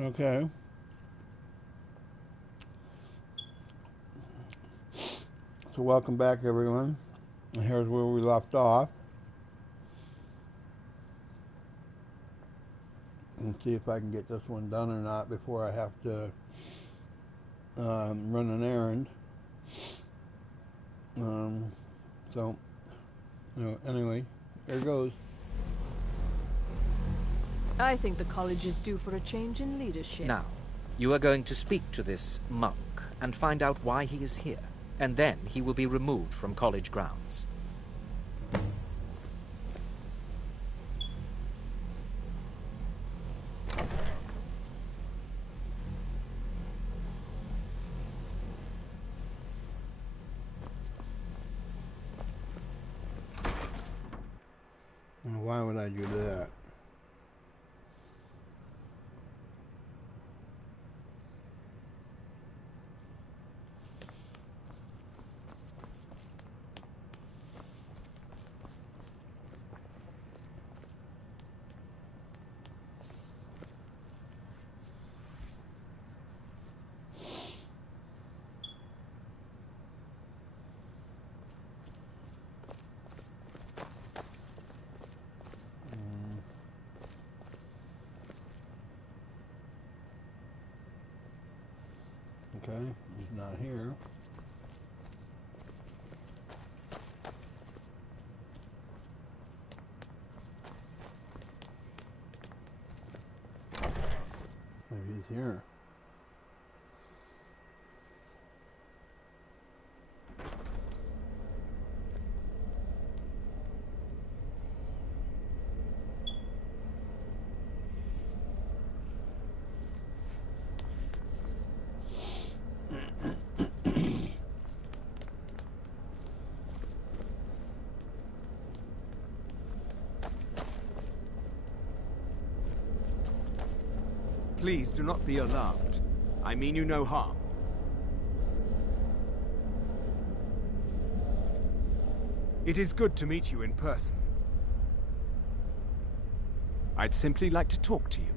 Okay. So welcome back, everyone. And here's where we left off. And see if I can get this one done or not before I have to run an errand. So, anyway, here goes. I think the college is due for a change in leadership. Now, you are going to speak to this monk and find out why he is here, and then he will be removed from college grounds. Why would I do that? Okay, he's not here. Maybe he's here. Please do not be alarmed. I mean you no harm. It is good to meet you in person. I'd simply like to talk to you.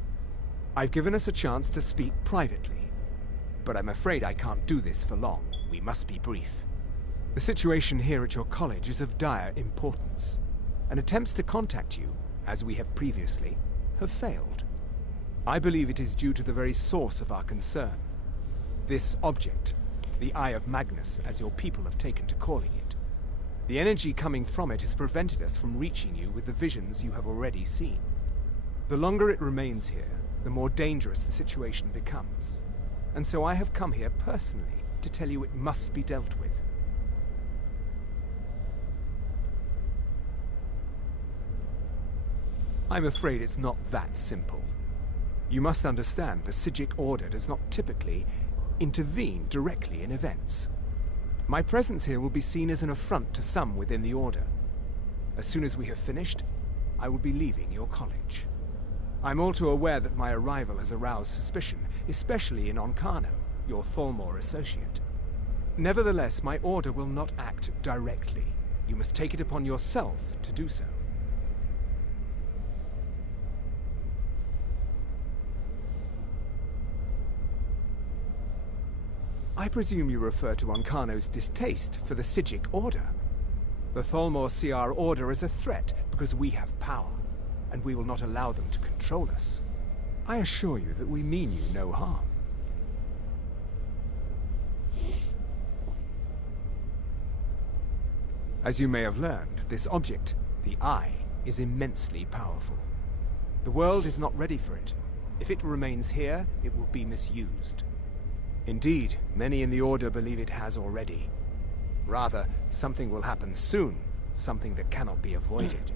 I've given us a chance to speak privately, but I'm afraid I can't do this for long. We must be brief. The situation here at your college is of dire importance, and attempts to contact you, as we have previously, have failed. I believe it is due to the very source of our concern. This object, the Eye of Magnus, as your people have taken to calling it. The energy coming from it has prevented us from reaching you with the visions you have already seen. The longer it remains here, the more dangerous the situation becomes. And so I have come here personally to tell you it must be dealt with. I'm afraid it's not that simple. You must understand the Psijic Order does not typically intervene directly in events. My presence here will be seen as an affront to some within the Order. As soon as we have finished, I will be leaving your college. I'm all too aware that my arrival has aroused suspicion, especially in Onkano, your Thalmor associate. Nevertheless, my Order will not act directly. You must take it upon yourself to do so. I presume you refer to Onkano's distaste for the Psijic Order. The Thalmor see our Order as a threat because we have power, and we will not allow them to control us. I assure you that we mean you no harm. As you may have learned, this object, the Eye, is immensely powerful. The world is not ready for it. If it remains here, it will be misused. Indeed, many in the Order believe it has already. Rather, something will happen soon, something that cannot be avoided.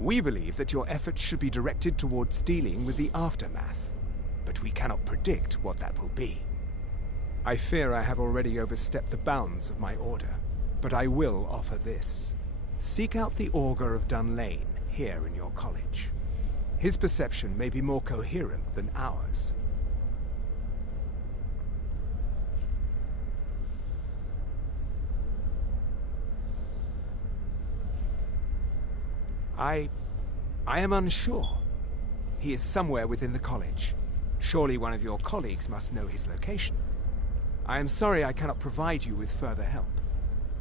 We believe that your efforts should be directed towards dealing with the aftermath, but we cannot predict what that will be. I fear I have already overstepped the bounds of my Order, but I will offer this. Seek out the Augur of Dunlane here in your college. His perception may be more coherent than ours. I am unsure. He is somewhere within the college. Surely one of your colleagues must know his location. I am sorry I cannot provide you with further help,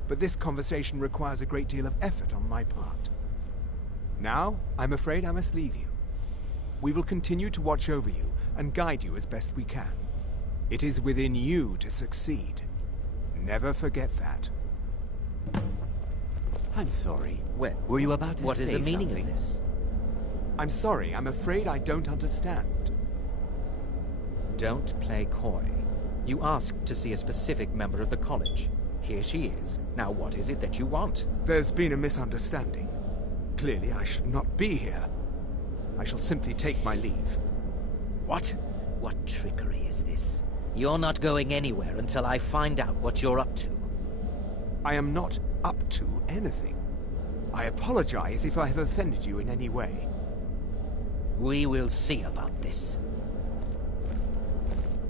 but this conversation requires a great deal of effort on my part. Now, I'm afraid I must leave you. We will continue to watch over you and guide you as best we can. It is within you to succeed. Never forget that. I'm sorry. Well, Were you about to what say is the meaning something? of this? I'm sorry, I'm afraid I don't understand. Don't play coy. You asked to see a specific member of the college. Here she is. Now what is it that you want? There's been a misunderstanding. Clearly, I should not be here. I shall simply take my leave. What? What trickery is this? You're not going anywhere until I find out what you're up to. I am not up to anything. I apologize if I have offended you in any way. We will see about this.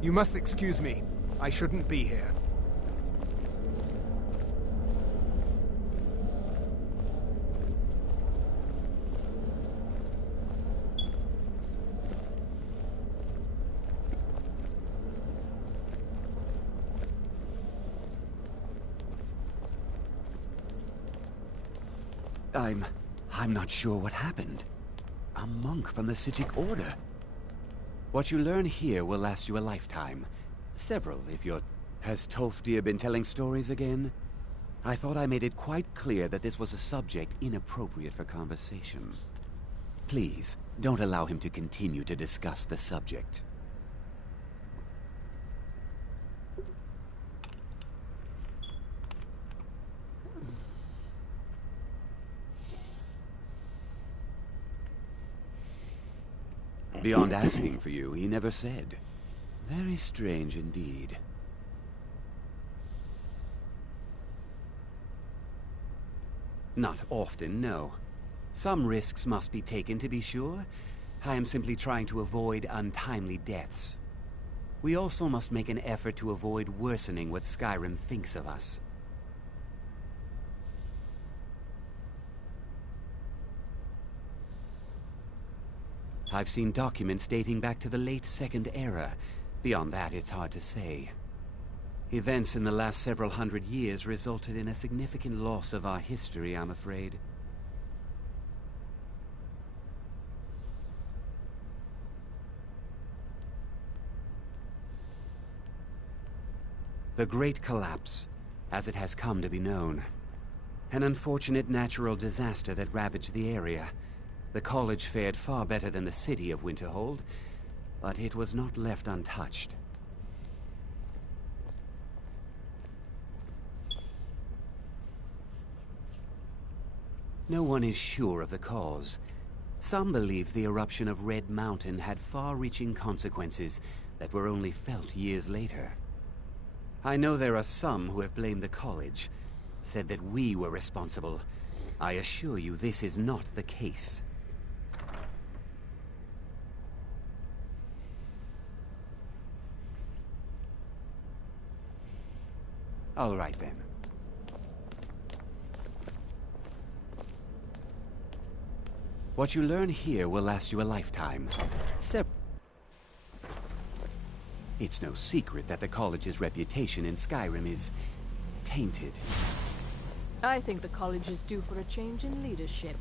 You must excuse me. I shouldn't be here. I'm not sure what happened. A monk from the Sijic Order. What you learn here will last you a lifetime. Several, if you're... Has Tolfdir been telling stories again? I thought I made it quite clear that this was a subject inappropriate for conversation. Please, don't allow him to continue to discuss the subject. Beyond asking for you, he never said. Very strange indeed. Not often, no. Some risks must be taken, to be sure. I am simply trying to avoid untimely deaths. We also must make an effort to avoid worsening what Skyrim thinks of us. I've seen documents dating back to the late Second Era. Beyond that, it's hard to say. Events in the last several hundred years resulted in a significant loss of our history, I'm afraid. The Great Collapse, as it has come to be known. An unfortunate natural disaster that ravaged the area. The college fared far better than the city of Winterhold, but it was not left untouched. No one is sure of the cause. Some believe the eruption of Red Mountain had far-reaching consequences that were only felt years later. I know there are some who have blamed the college, said that we were responsible. I assure you this is not the case. All right, then. What you learn here will last you a lifetime. It's no secret that the college's reputation in Skyrim is tainted. I think the college is due for a change in leadership.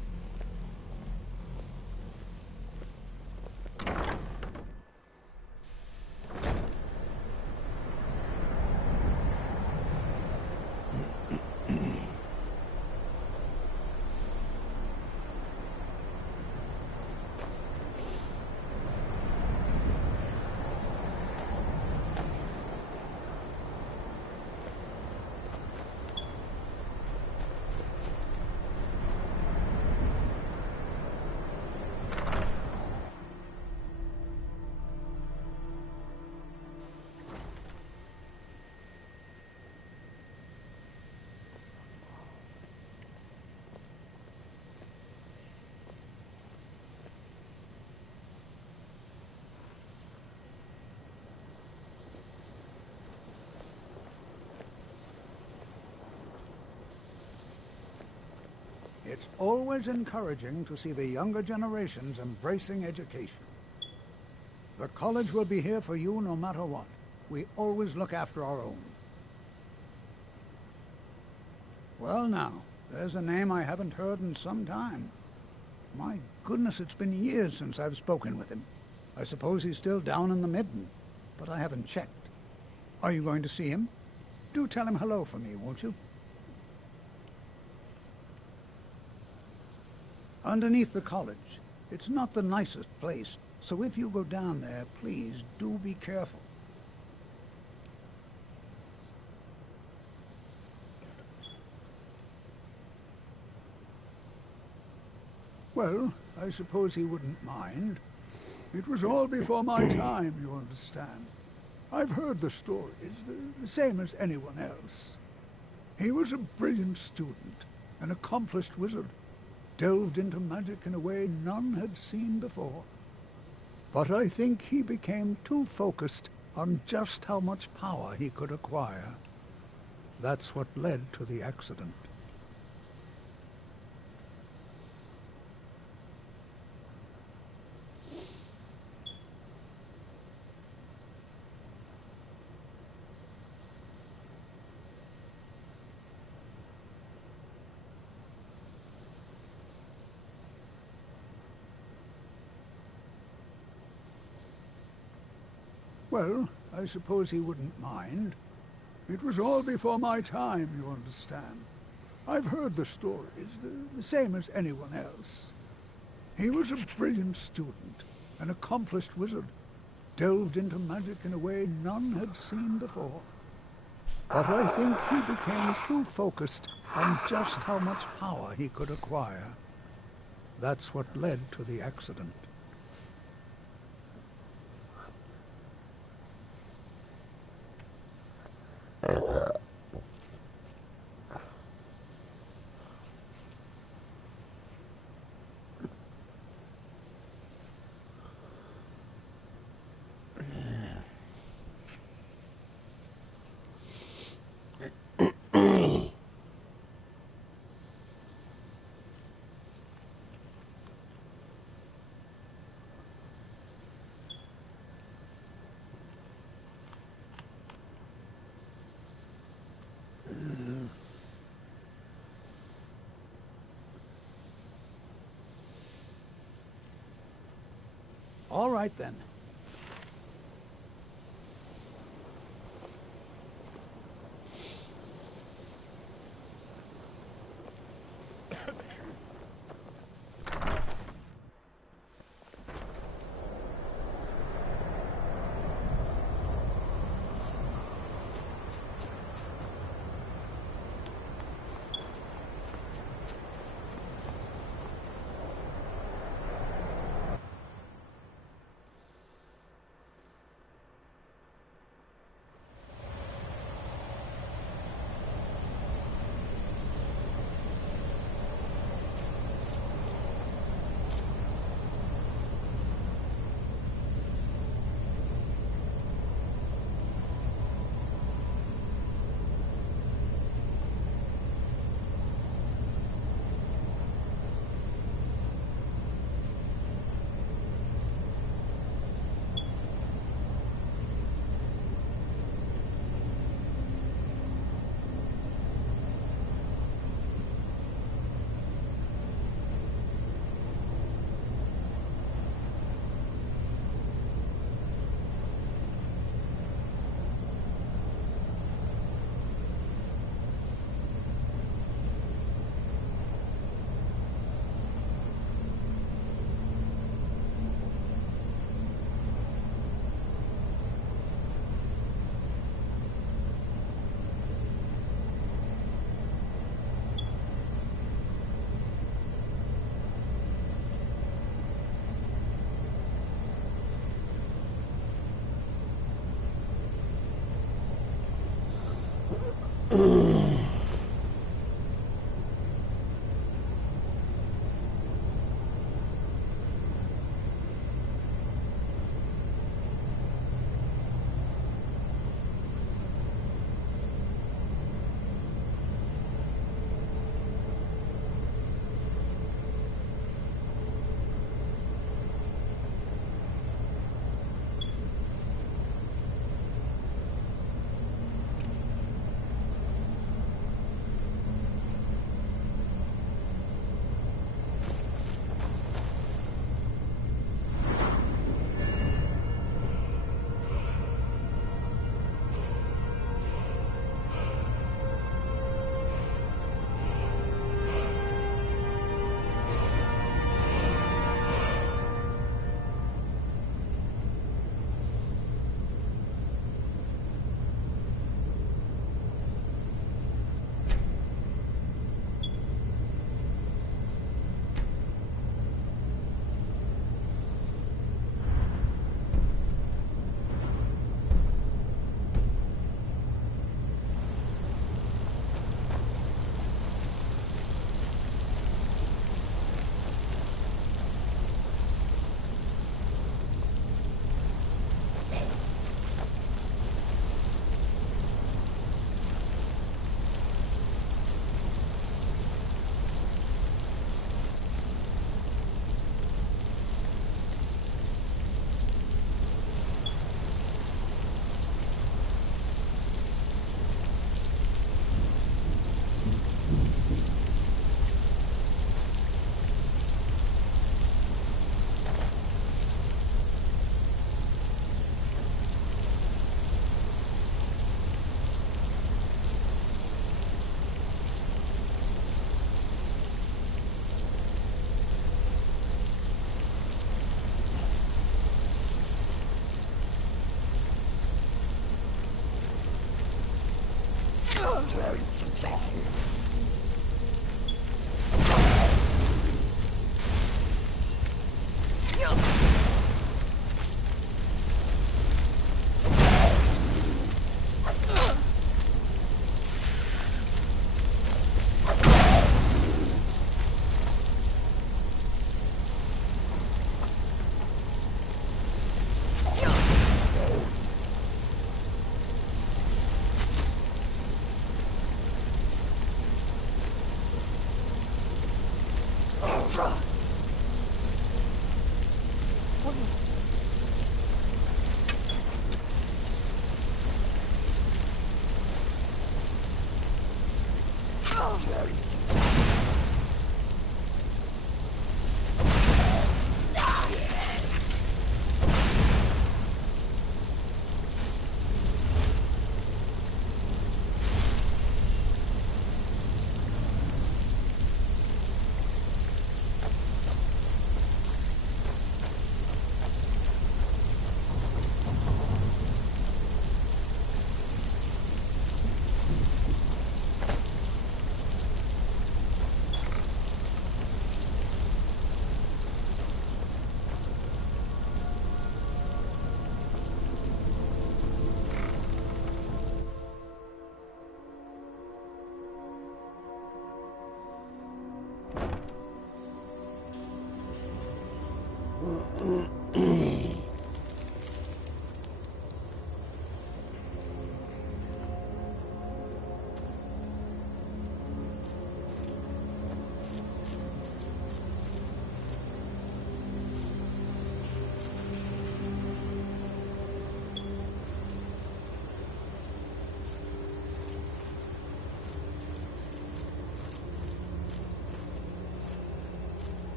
It's always encouraging to see the younger generations embracing education. The college will be here for you no matter what. We always look after our own. Well now, there's a name I haven't heard in some time. My goodness, it's been years since I've spoken with him. I suppose he's still down in the Midden, but I haven't checked. Are you going to see him? Do tell him hello for me, won't you? Underneath the college. It's not the nicest place, so if you go down there, please do be careful. Well, I suppose he wouldn't mind. It was all before my time, you understand. I've heard the stories, the same as anyone else. He was a brilliant student, an accomplished wizard, delved into magic in a way none had seen before. But I think he became too focused on just how much power he could acquire. That's what led to the accident. Well, I suppose he wouldn't mind. It was all before my time, you understand. I've heard the stories, the same as anyone else. He was a brilliant student, an accomplished wizard, delved into magic in a way none had seen before. But I think he became too focused on just how much power he could acquire. That's what led to the accident. All right, then.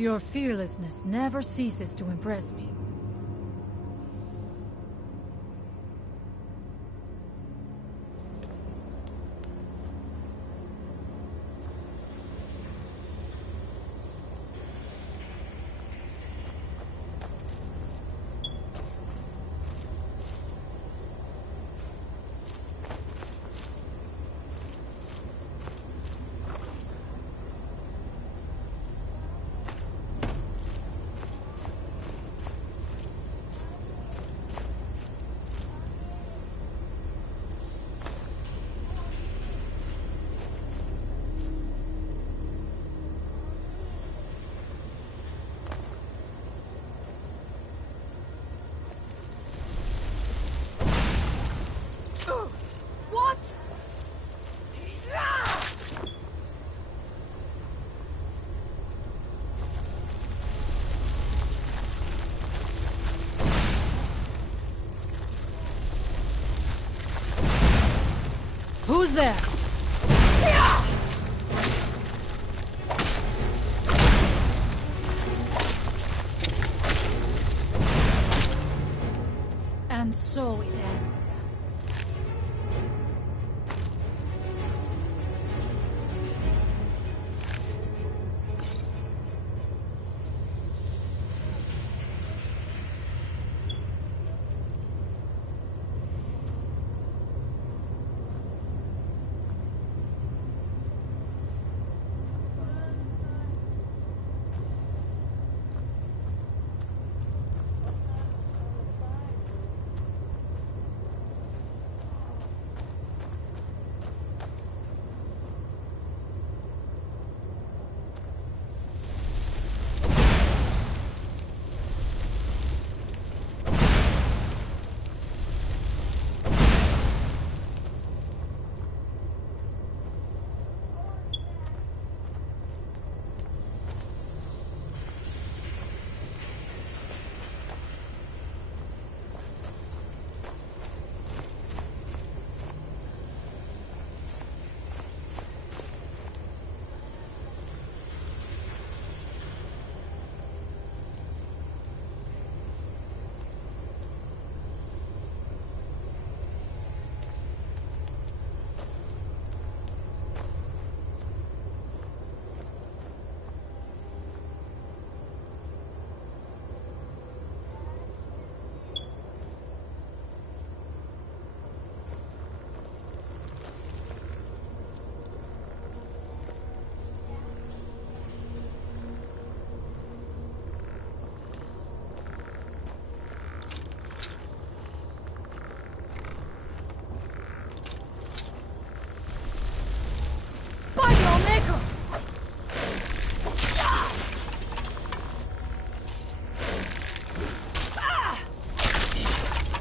Your fearlessness never ceases to impress me. What? Who's there? And so it ends.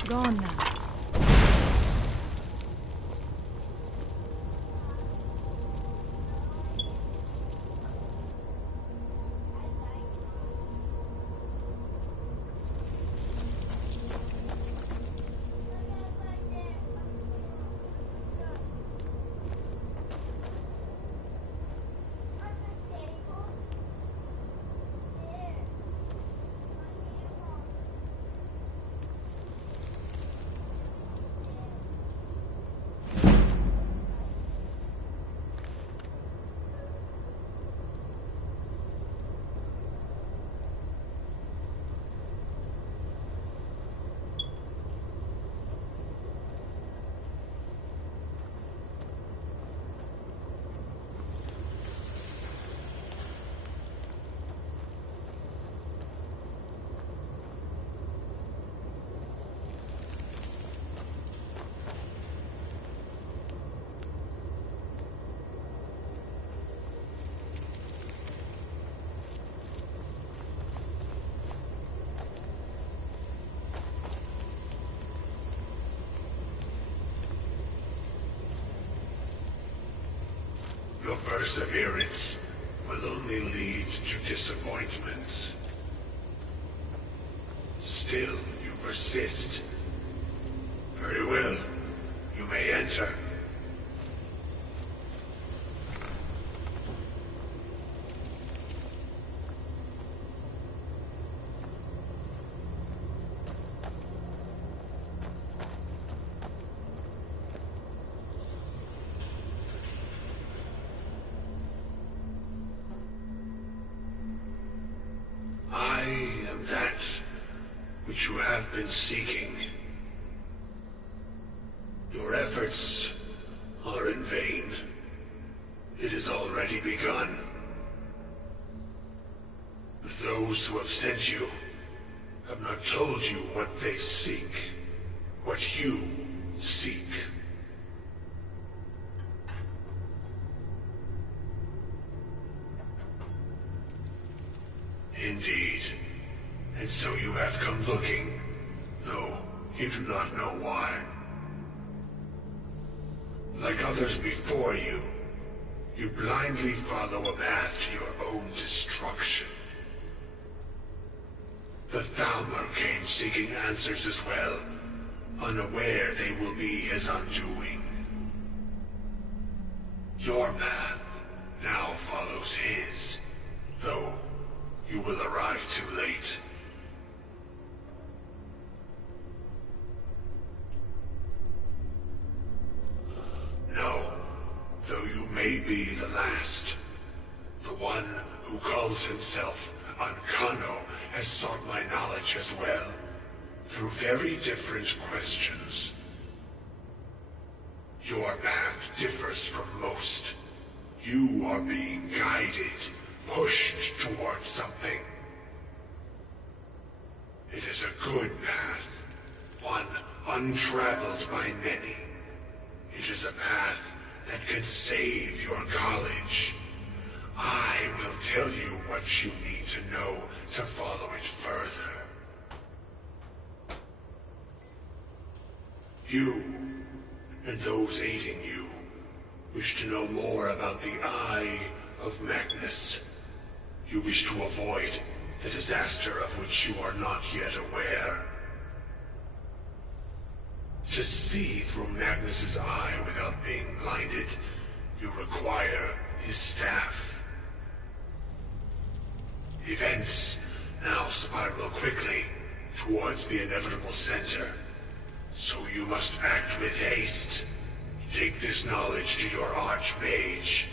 gone now. Your perseverance will only lead to disappointment. Still, you persist. Very well. You may enter. I am that which you have been seeking. Your efforts are in vain. It has already begun. But those who have sent you have not told you what they seek, what you seek. Indeed. And so you have come looking, though you do not know why. Like others before you, you blindly follow a path to your own destruction. The Thalmor came seeking answers as well, unaware they will be his undoing. Your path now follows his, though you will arrive too late. No, though you may be the last, the one who calls himself Ancano has sought my knowledge as well, through very different questions. Your path differs from most. You are being guided, pushed towards something. It is a good path, one untraveled by many. It is a path that can save your college. I will tell you what you need to know to follow it further. You, and those aiding you, wish to know more about the Eye of Magnus. You wish to avoid the disaster of which you are not yet aware. To see through Magnus's eye without being blinded, you require his staff. Events now spiral quickly towards the inevitable center, so you must act with haste. Take this knowledge to your Archmage.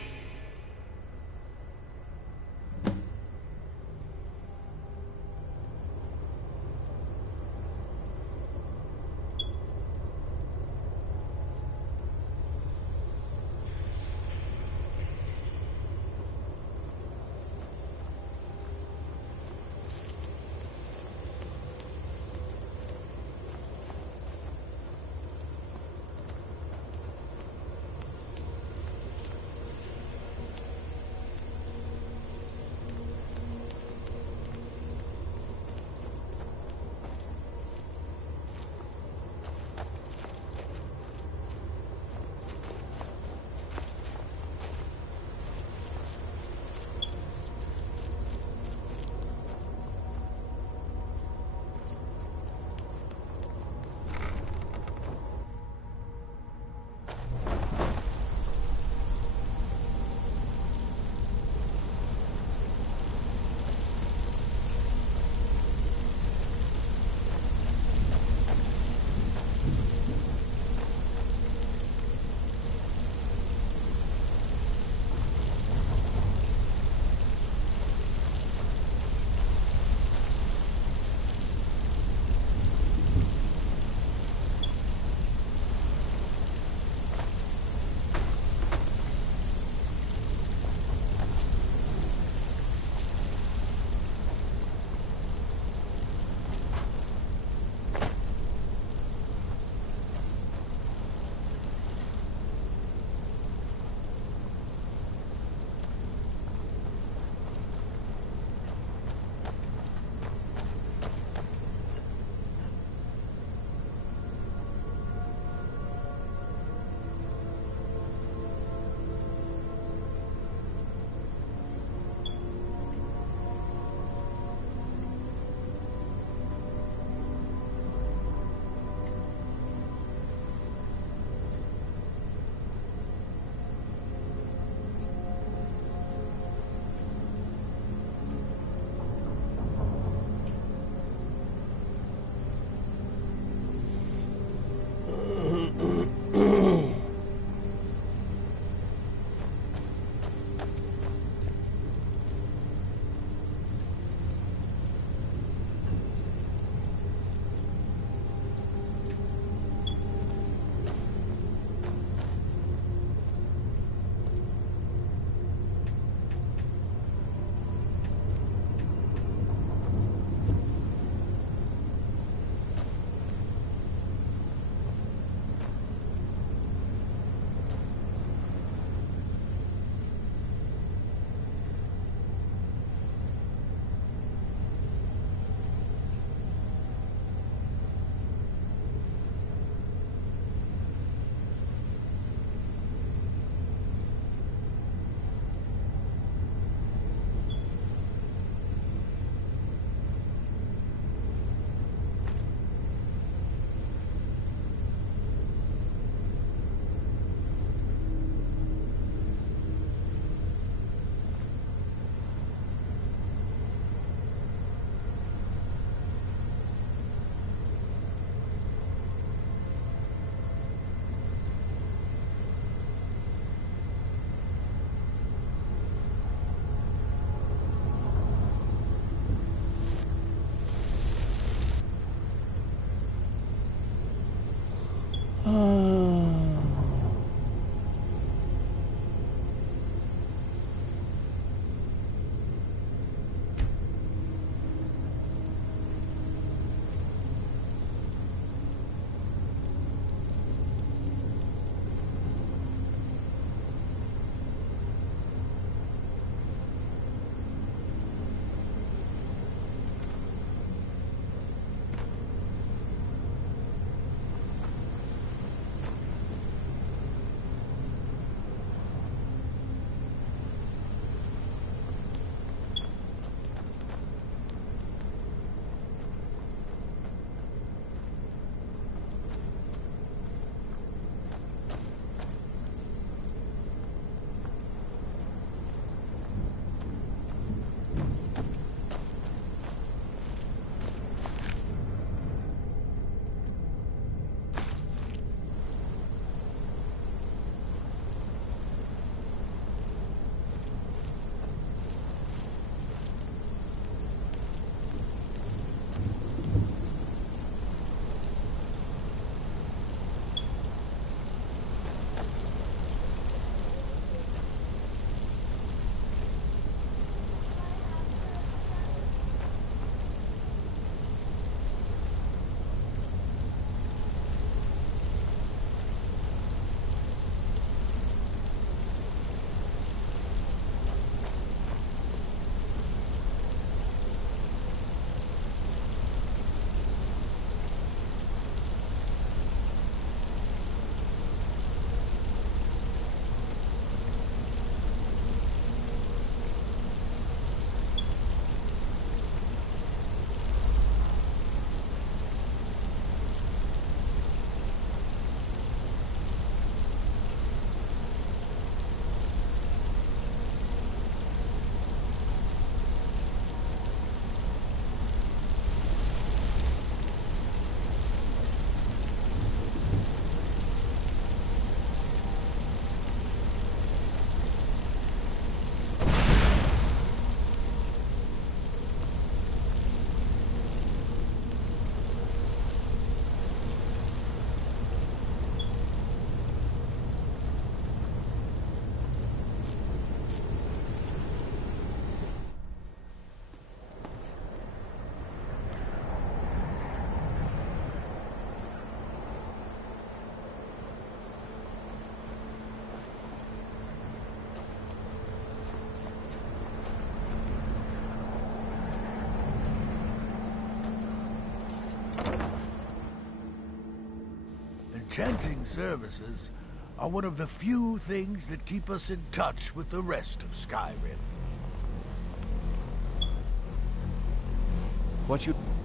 Enchanting services are one of the few things that keep us in touch with the rest of Skyrim.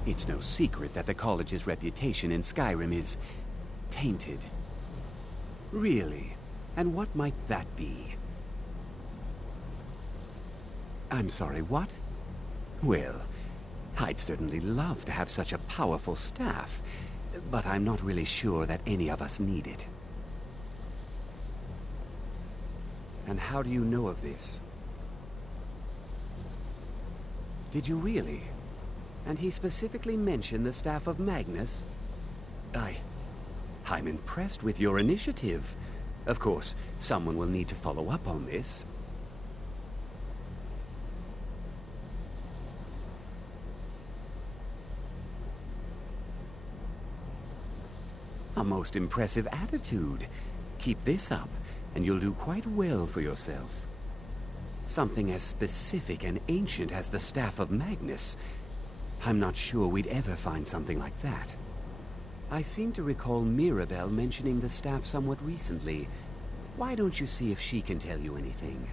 It's no secret that the college's reputation in Skyrim is tainted. Really? And what might that be? I'm sorry, what? Well, I'd certainly love to have such a powerful staff, but I'm not really sure that any of us need it. And how do you know of this? Did you really? And he specifically mentioned the staff of Magnus? I'm impressed with your initiative. Of course, someone will need to follow up on this. A most impressive attitude. Keep this up, and you'll do quite well for yourself. Something as specific and ancient as the Staff of Magnus. I'm not sure we'd ever find something like that. I seem to recall Mirabelle mentioning the staff somewhat recently. Why don't you see if she can tell you anything?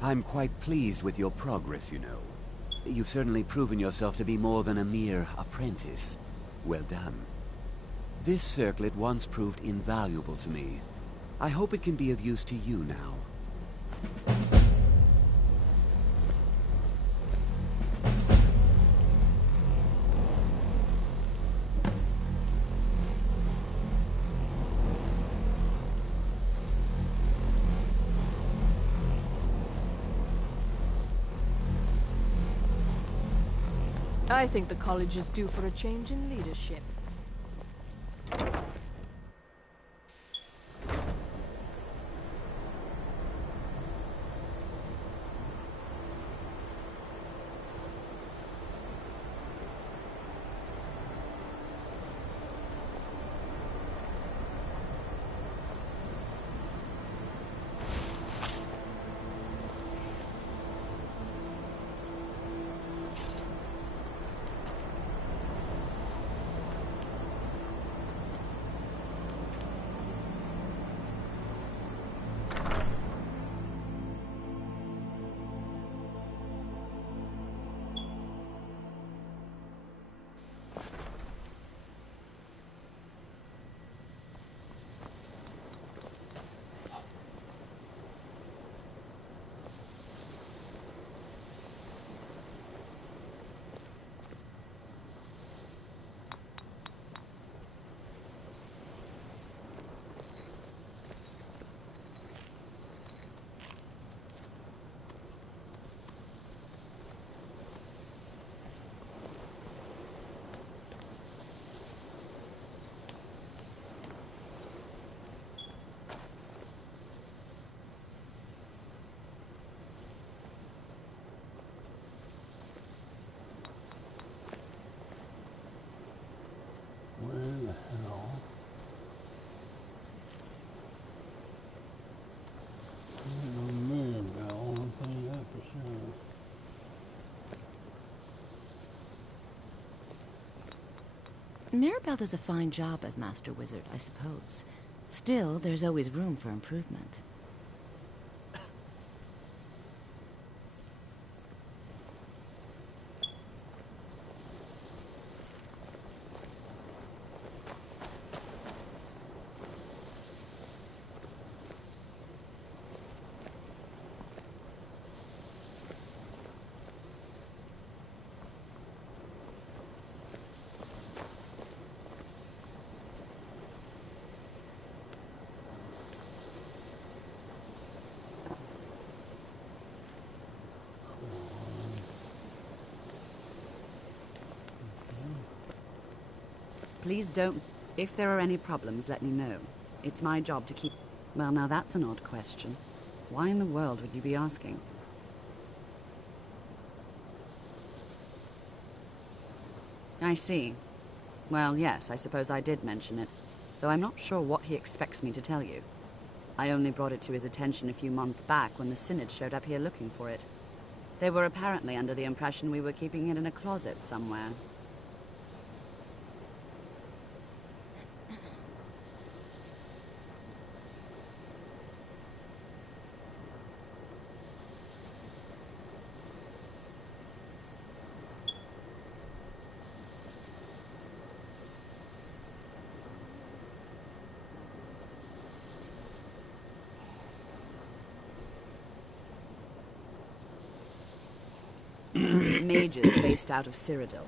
I'm quite pleased with your progress, you know. You've certainly proven yourself to be more than a mere apprentice. Well done. This circlet once proved invaluable to me. I hope it can be of use to you now. I think the college is due for a change in leadership. Mirabelle does a fine job as Master Wizard, I suppose. Still, there's always room for improvement. Please don't. If there are any problems, let me know. It's my job to keep... Well, now that's an odd question. Why in the world would you be asking? I see. Well, yes, I suppose I did mention it, though I'm not sure what he expects me to tell you. I only brought it to his attention a few months back when the Synod showed up here looking for it. They were apparently under the impression we were keeping it in a closet somewhere. Mages based out of Cyrodiil.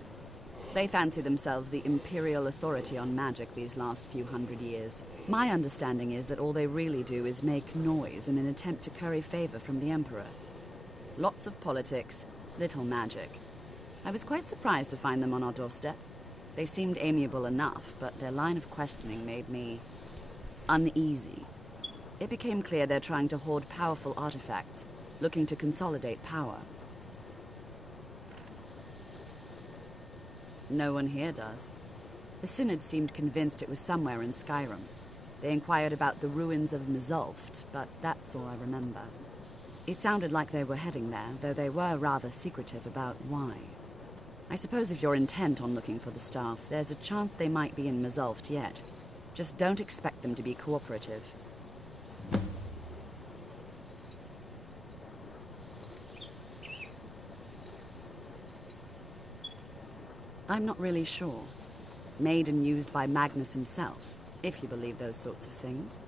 They fancy themselves the imperial authority on magic these last few hundred years. My understanding is that all they really do is make noise in an attempt to curry favor from the Emperor. Lots of politics, little magic. I was quite surprised to find them on our doorstep. They seemed amiable enough, but their line of questioning made me uneasy. It became clear they're trying to hoard powerful artifacts, looking to consolidate power. No one here does. The Synod seemed convinced it was somewhere in Skyrim. They inquired about the ruins of Mzulft, but that's all I remember. It sounded like they were heading there, though they were rather secretive about why. I suppose if you're intent on looking for the staff, there's a chance they might be in Mzulft yet. Just don't expect them to be cooperative. I'm not really sure. Made and used by Magnus himself, if you believe those sorts of things.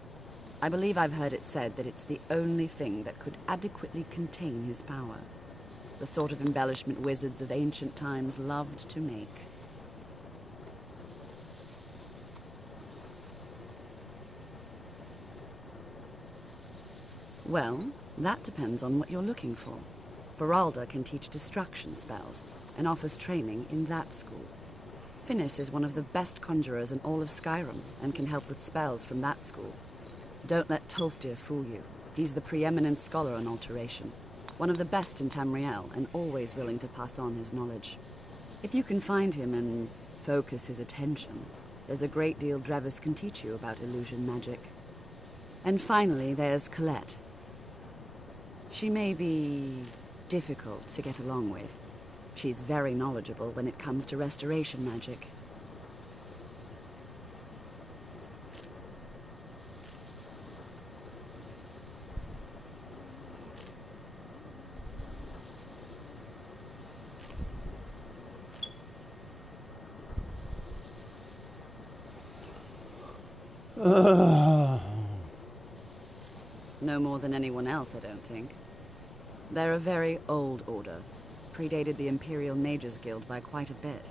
I believe I've heard it said that it's the only thing that could adequately contain his power. The sort of embellishment wizards of ancient times loved to make. Well, that depends on what you're looking for. Feralda can teach destruction spells, and offers training in that school. Finis is one of the best conjurers in all of Skyrim, and can help with spells from that school. Don't let Tolfdir fool you. He's the preeminent scholar on alteration, one of the best in Tamriel, and always willing to pass on his knowledge. If you can find him and focus his attention, there's a great deal Drevis can teach you about illusion magic. And finally, there's Colette. She may be difficult to get along with. She's very knowledgeable when it comes to restoration magic. No more than anyone else, I don't think. They're a very old order. Predated the Imperial Mages Guild by quite a bit.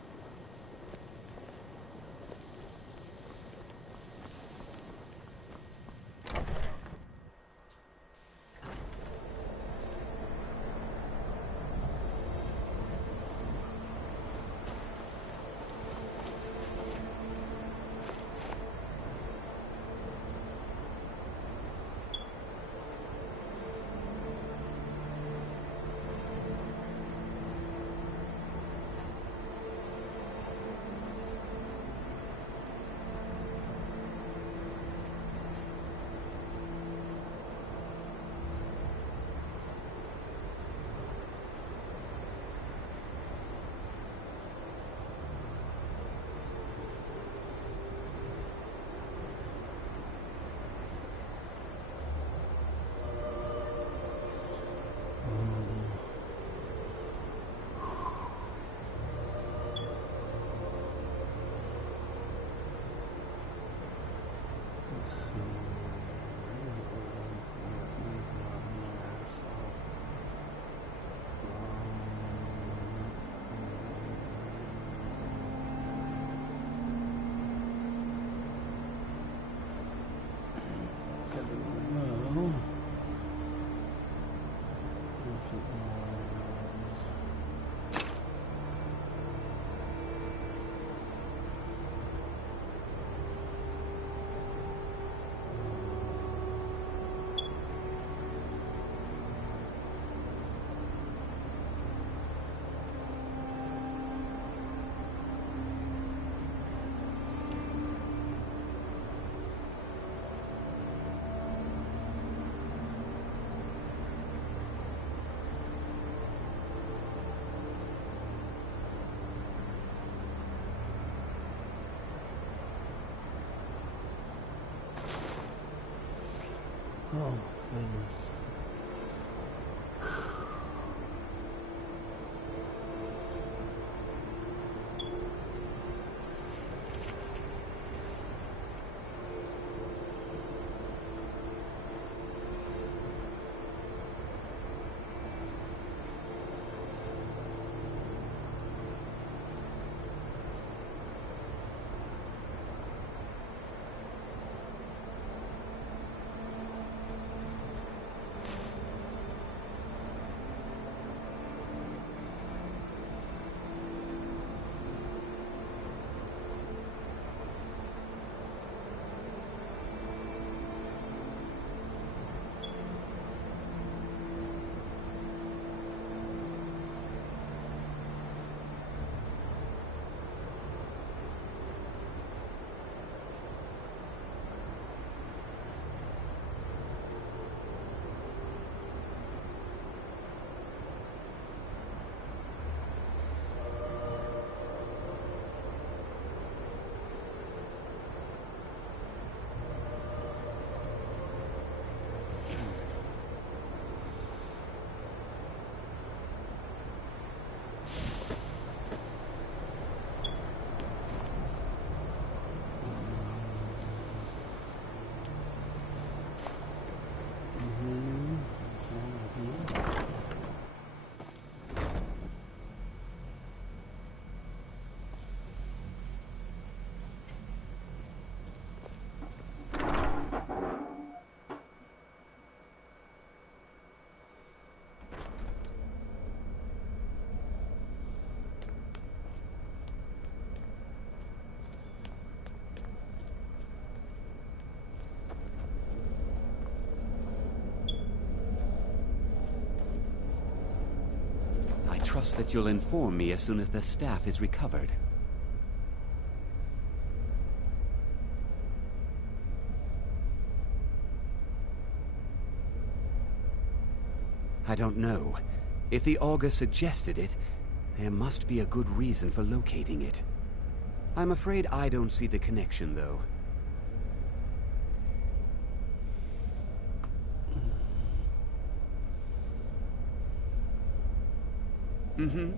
trust that you'll inform me as soon as the staff is recovered. I don't know. If the augur suggested it, there must be a good reason for locating it. I'm afraid I don't see the connection, though. Mm-hmm.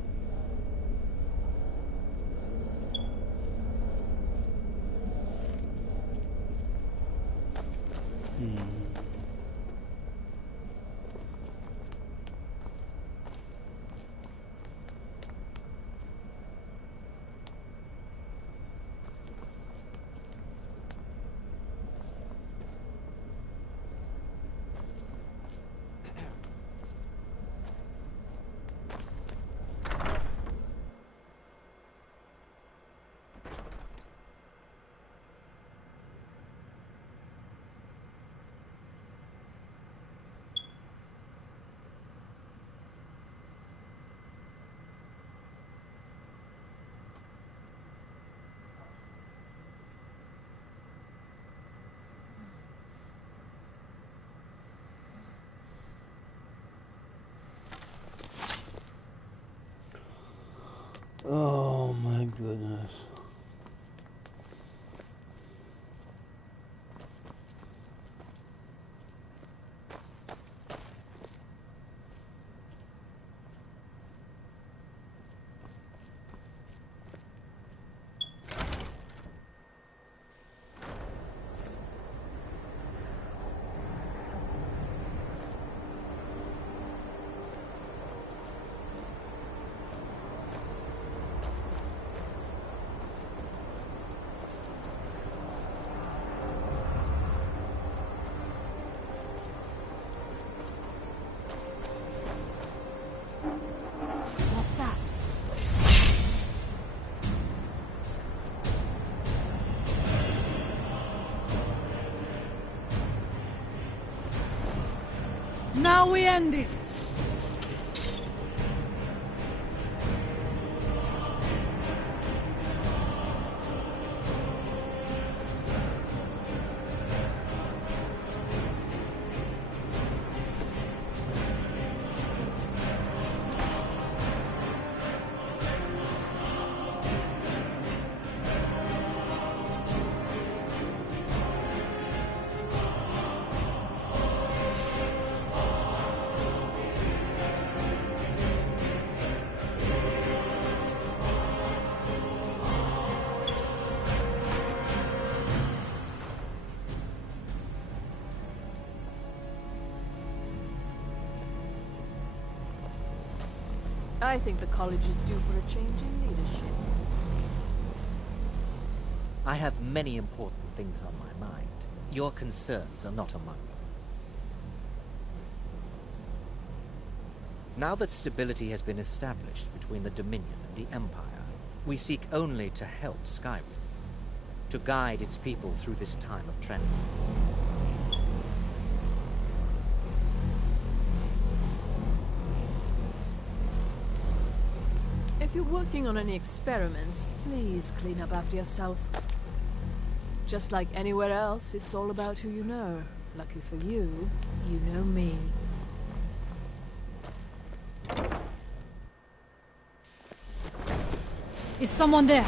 Oh my goodness. What's that? Now we end this! I think the college is due for a change in leadership. I have many important things on my mind. Your concerns are not among them. Now that stability has been established between the Dominion and the Empire, we seek only to help Skyrim, to guide its people through this time of trend. If you're working on any experiments, please clean up after yourself. Just like anywhere else, it's all about who you know. Lucky for you, you know me. Is someone there?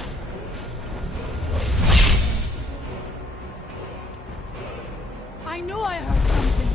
I knew I heard something.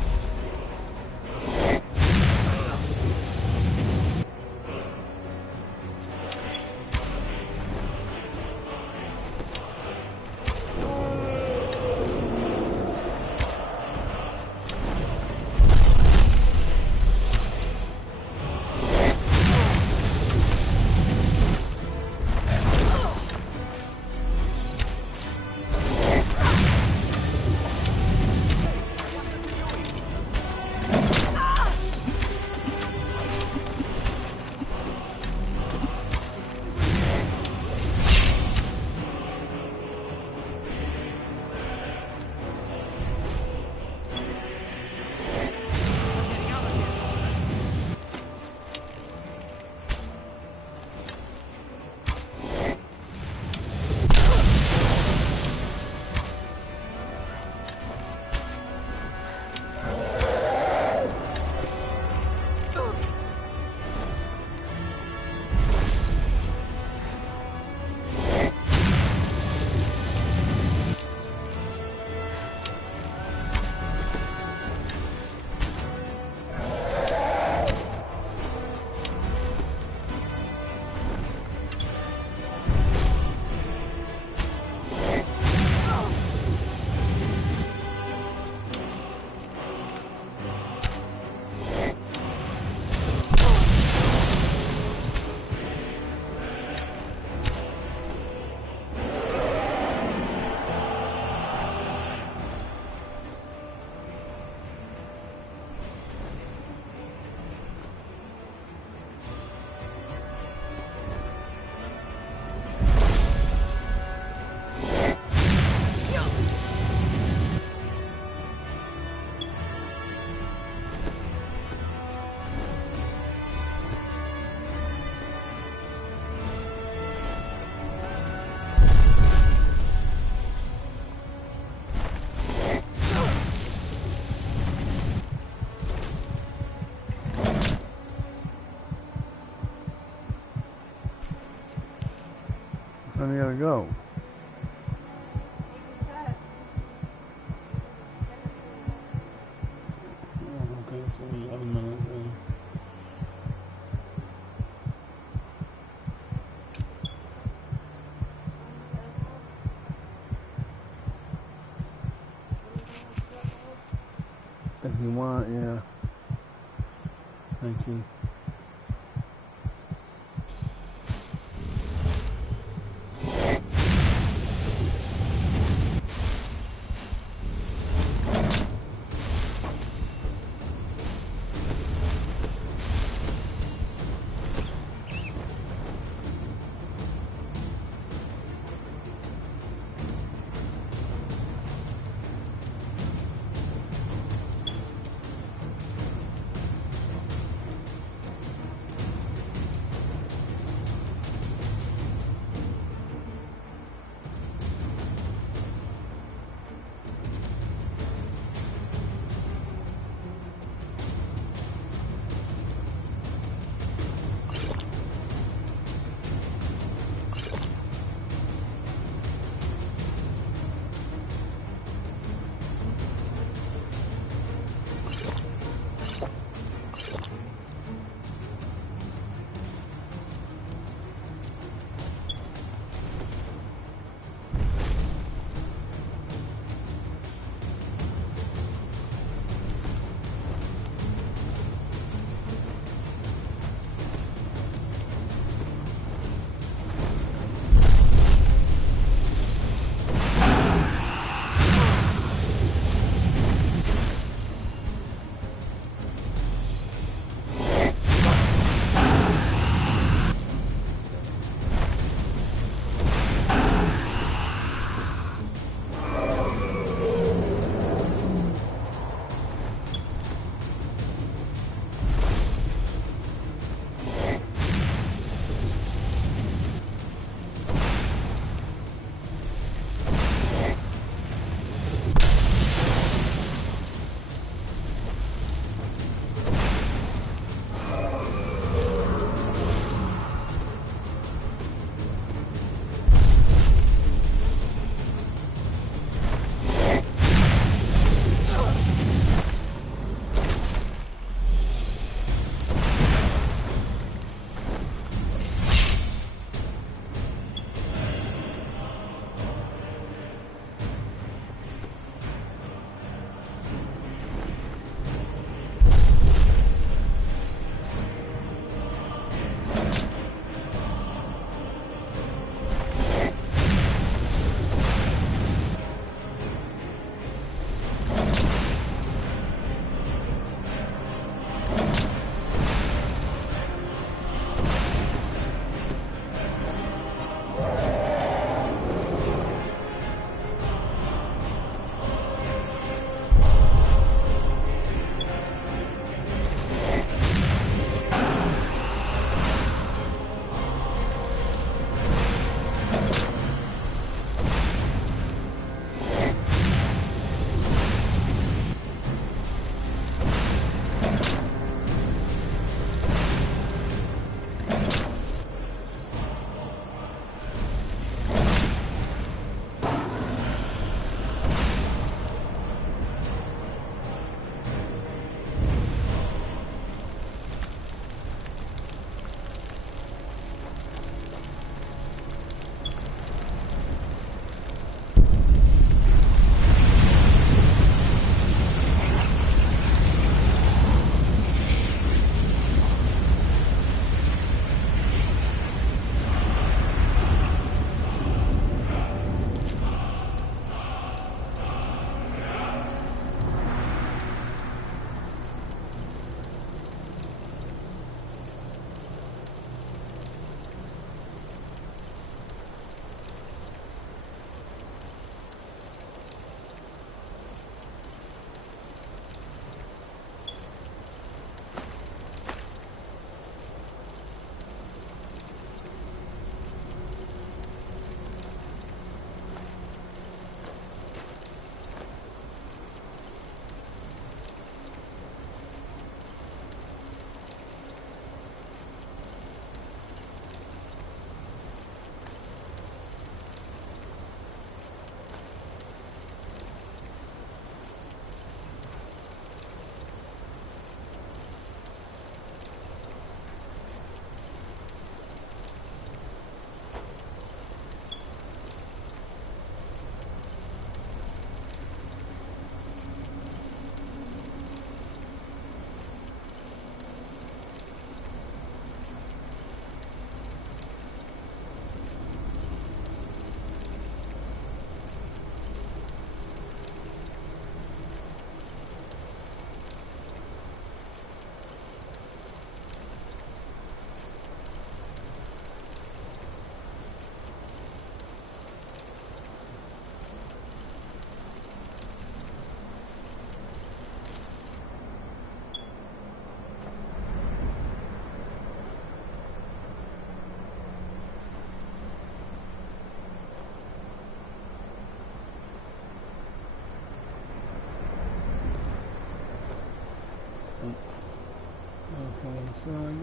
Then you gotta go. Oh, okay, so 11 minutes. If you want, yeah. Thank you.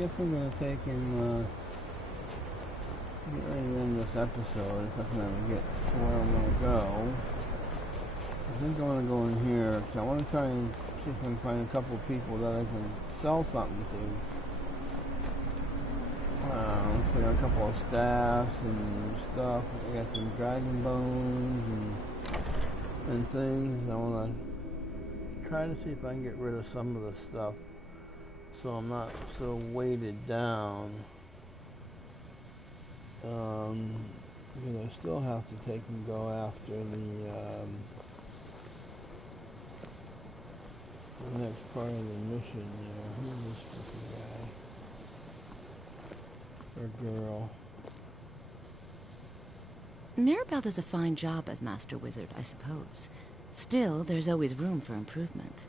guess I'm gonna take and get ready to end this episode if I can ever get to where I'm gonna go. I think I want to go in here because I want to try and see if I can find a couple of people that I can sell something to. So I got a couple of staffs and stuff. I got some dragon bones and things. I want to try to see if I can get rid of some of the stuff so I'm not so weighted down. Because I still have to take and go after the next part of the mission there. Who's this freaking guy? Or girl? Mirabelle does a fine job as Master Wizard, I suppose. Still, there's always room for improvement.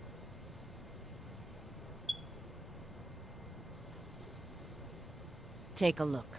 Take a look.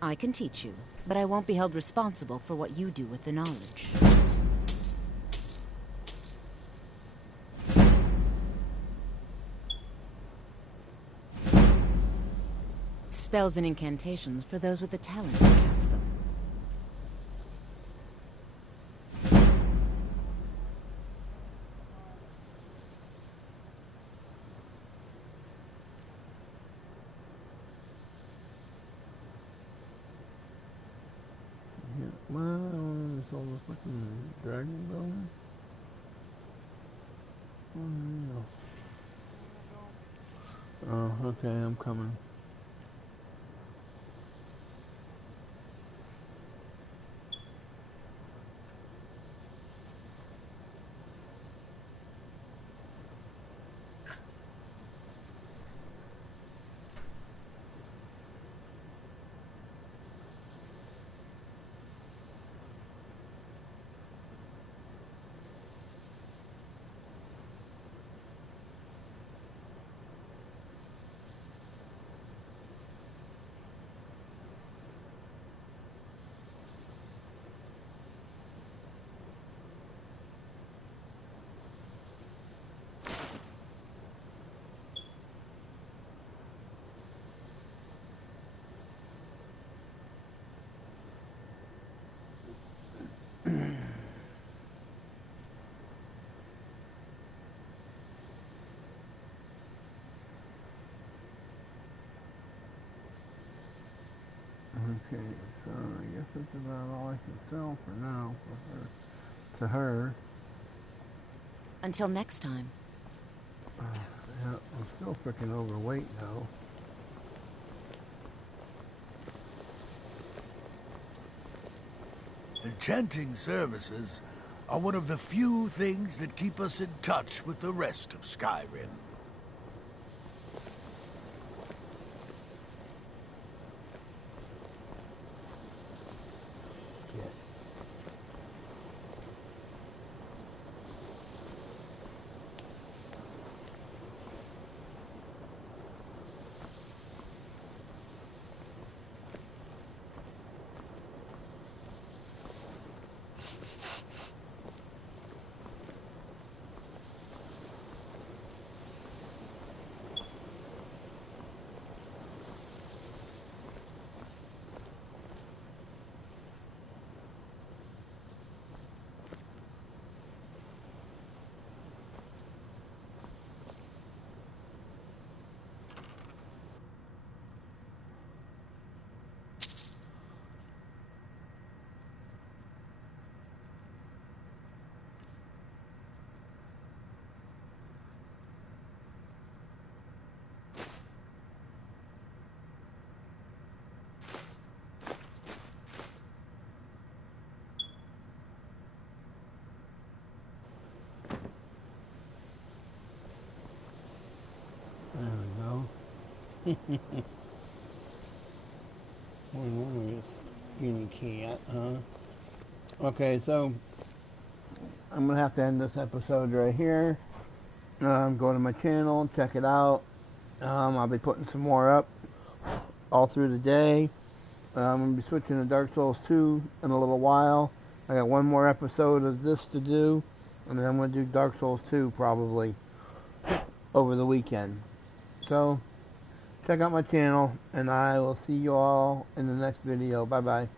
I can teach you, but I won't be held responsible for what you do with the knowledge. Spells and incantations for those with the talent to cast them. All the fucking dragon bone. Oh, no. Oh, okay, I'm coming. Okay, so I guess that's about all I can sell for now to her. Until next time. Yeah, I'm still freaking overweight though. Enchanting services are one of the few things that keep us in touch with the rest of Skyrim. Skinny cat, huh? Okay, so I'm gonna have to end this episode right here. Go to my channel, check it out. I'll be putting some more up all through the day. I'm gonna be switching to Dark Souls 2 in a little while. I got one more episode of this to do, and then I'm gonna do Dark Souls 2 probably over the weekend. So check out my channel, and I will see you all in the next video. Bye bye.